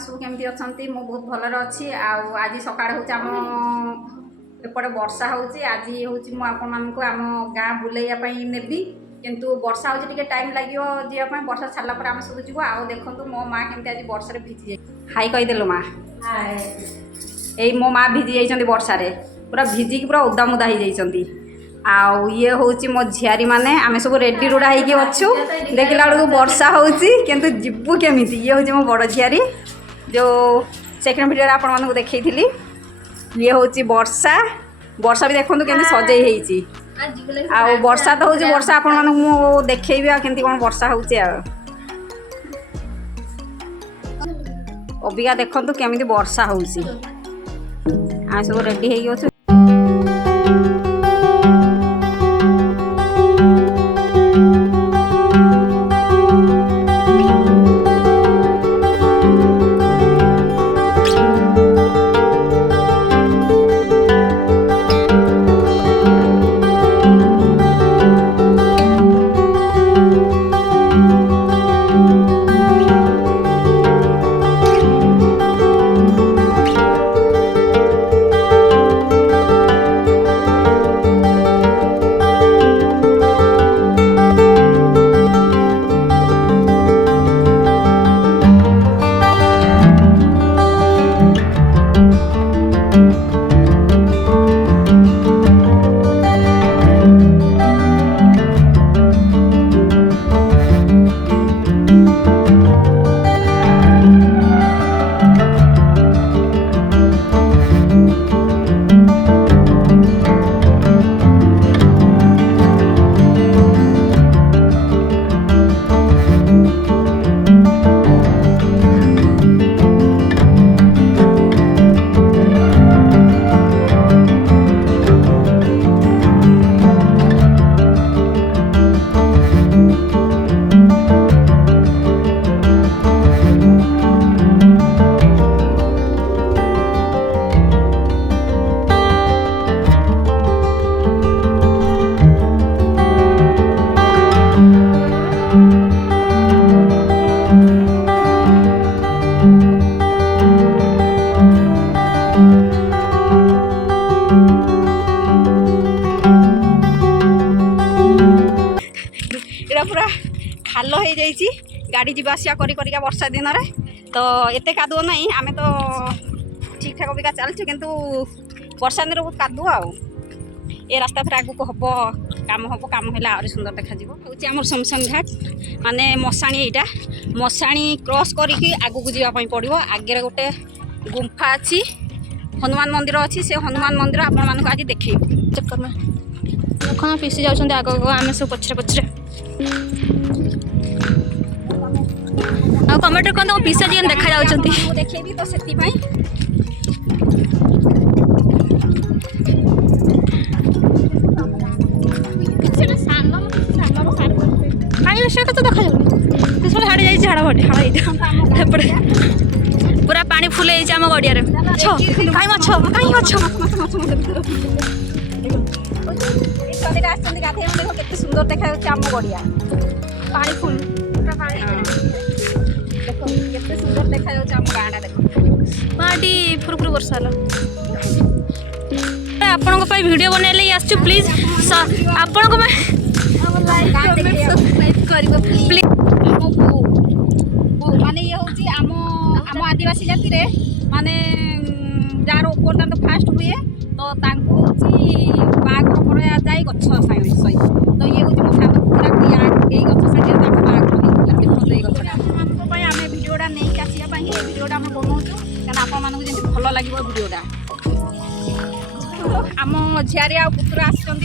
सब केमती अच्छा मु बहुत भलर अच्छी आज सकाଳେ हूँ आम एपटे वर्षा होची आज हूँ आम गाँ बुलाइया नेबी किंतु वर्षा हो टाइम लगे जावाई वर्षा छाड़ा पर आम सब जीव आउ देखो मो माँ केमती आज वर्षा भिजी जाए हाई कहीदेलु माँ यही मो माँ भिजी जाइए वर्षा पूरा भिजिकी पूरा ओदा मुदा हो जाइए आउ ये हूँ मो झियारी मैंने आम सब रेडी रुड़ा होचु देखला बेलू वर्षा होंतु जीवु केमी ये हूँ मो बड़ झियारी जो सेकेंड वीडियो आपको देखी ये हूँ वर्षा वर्षा भी देखो केमती सजे हो वर्षा तो हूँ वर्षा आपको देखी केमती कौन वर्षा होबिका देखु केमी वर्षा हो सब रेडी हो पूरा खाल हो जाइए गाड़ी जी आसा कर वर्षा दिन में तो एत कादुओ ना आम तो ठीक ठाक बिका चलचु किंतु वर्षा दिन बहुत कादुओ ये रास्ता फिर आगू हम काम है आहरी सुंदर देखा हूँ आम शमशान घाट माने मशाणी यहाँ मशाणी क्रॉस करके आगू को जावाई पड़ो आगे गोटे गुंफा अच्छी हनुमान मंदिर अच्छी से हनुमान मंदिर आपण मानक आज देखे चक्कर में कौन पिसी जाऊँ आग आम सब पछरे पछरे आ कमेंट कर पिसा जी देखा जाऊँ देखेबी तो से तो देखा जाऊनी हाड़ी जाइए झाड़ भटे हाड़े पूरा पानी फुल आम गड़िया कहीं माछ कहीं माछ गाधे सुंदर देखा आम गड़िया पानी फुल देखो केते सुंदर देखा आम गाँटा देख माटी फुरफुर वर्षा आपण वीडियो बनैले आसचु प्लीज आपण प्लीज माने ये हूँ आम आदिवासी जाति रे माने जार उपरदान फास्ट हुए तो बाघर पर जाए गछ सहित तो ये हूँ मो साथ पूरा यही गछ साइड बाघर देखते ये गछटा आम भिडियोटा नहीं आसवाई ये भिडियोटा आम बनाऊँ क्या आपण मानक जमी भल लगे भिडियोटा आम झियारी आ पुतुरा आसुँच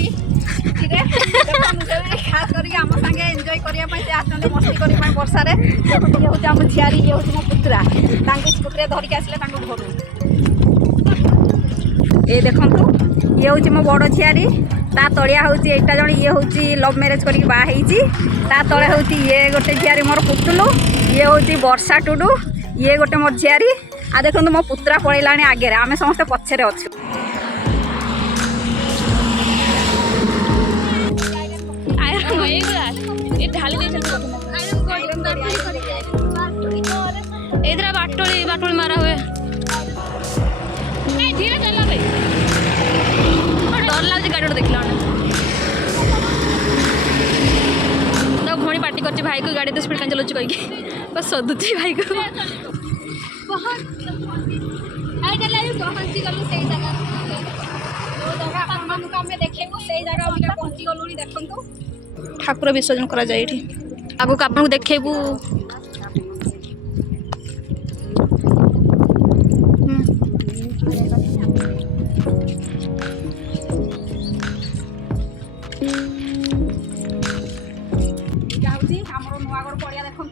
खास करके आम सागे एंजॉय करने आसते मस्ती करने वर्षा ये हूँ आम झियारी ये हूँ मो पुतुरा स्कूटी धरिकी आसिले घर ये देखु ये हूँ मो बड़ झियारी ता तलिया हूँ एटा जन ये हूँ लव मैरेज करके बाहरी ता तले हूँ ये गोटे झियारी मोर पुतुलू ये हूँ वर्षा टुडू ये गोटे मोर झियारी आ देखो मो पुतुरा पलैलानी आगे आम समस्ते पछरे अच्छे इधर बाटोली बाटोली मारा हुए धीरे चल भाई डर लगे गाड़ी देखला तो भौणी पार्टी कर भाई को गाड़ी तो स्पीड का चलो कहीकि बस सदुची भाई को पहुँची गलु से जगह देखू से जगह पहुँची गलु देखु ठाकुर विसर्जन करा जाए आगक आपको देखेबू नुआगढ़ पड़िया देखु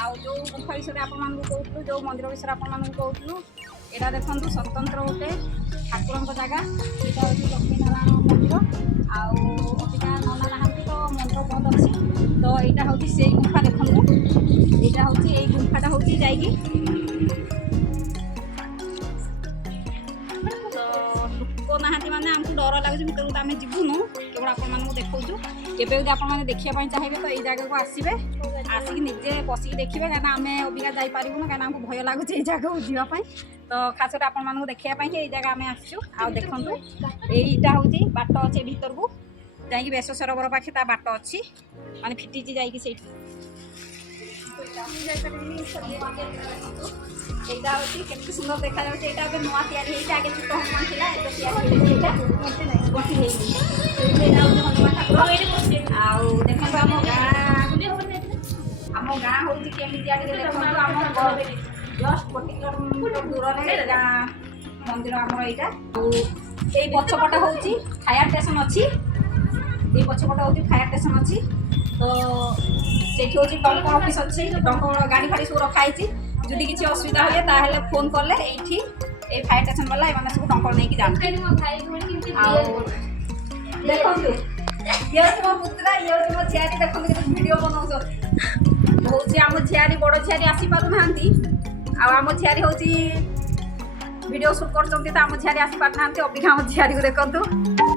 आउ जो गुंफा विषय आपको कहूँ जो मंदिर विषय आपको कहूँ यहाँ देखो स्वतंत्र गोटे ठाकुर जगह यहाँ हूँ लक्ष्मीनारायण मंदिर आबिका नना ना तो मंदिर बंद अच्छी तो यहाँ हूँ से गुंफा देखो यहाँ हूँ ये गुंफाटा हूँ जाकि तो लोक ना माने आमको डर लगे भितर तो आम जीवुनु केवल आपको देखा केवे आपने देखापी चाहिए तो ये जगह को आसवे आसिक निजे बसिक देखिए कहीं आम अबिका जापरूँ कहीं आमको भय लगुच ये जगह को जीवाई तो खास कर आपको देखापी ये जगह आम आसचु आ देखु यहीटा हूँ बाट अच्छे भर को जाकि बेस सरोवर पाखे ता बाट अच्छी माने फिटी जाकि यहाँ हूँ के सुंदर देखा यहाँ नुआ या आगे छोट हनुमान थी हनुमान ठाकुर देखो आम गाँ हूँ केमी देखो आम जस्ट 1 किलोमीटर दूर गाँ मंदिर आम यहाँ पछपट हूँ फायर स्टेशन अच्छी ये पछपट हूँ फायर स्टेशन अच्छी तो से हूँ टंक ऑफिस अच्छी टंक गाड़ी फाड़ी सब रखाई जदि किसी असुविधा हुए ताहले फोन कले ये फायर स्टेशन वाला ये सब टंक नहीं जाते देखो ये मो पुत्रा ये मो झियारी देखो वीडियो बनाऊस हूँ आम झियारी बड़ झियारी आसी पार ना आम झियारी हूँ वीडियो शूट कर आम झियारी आसी पार ना अबिका आम झियारी को देखो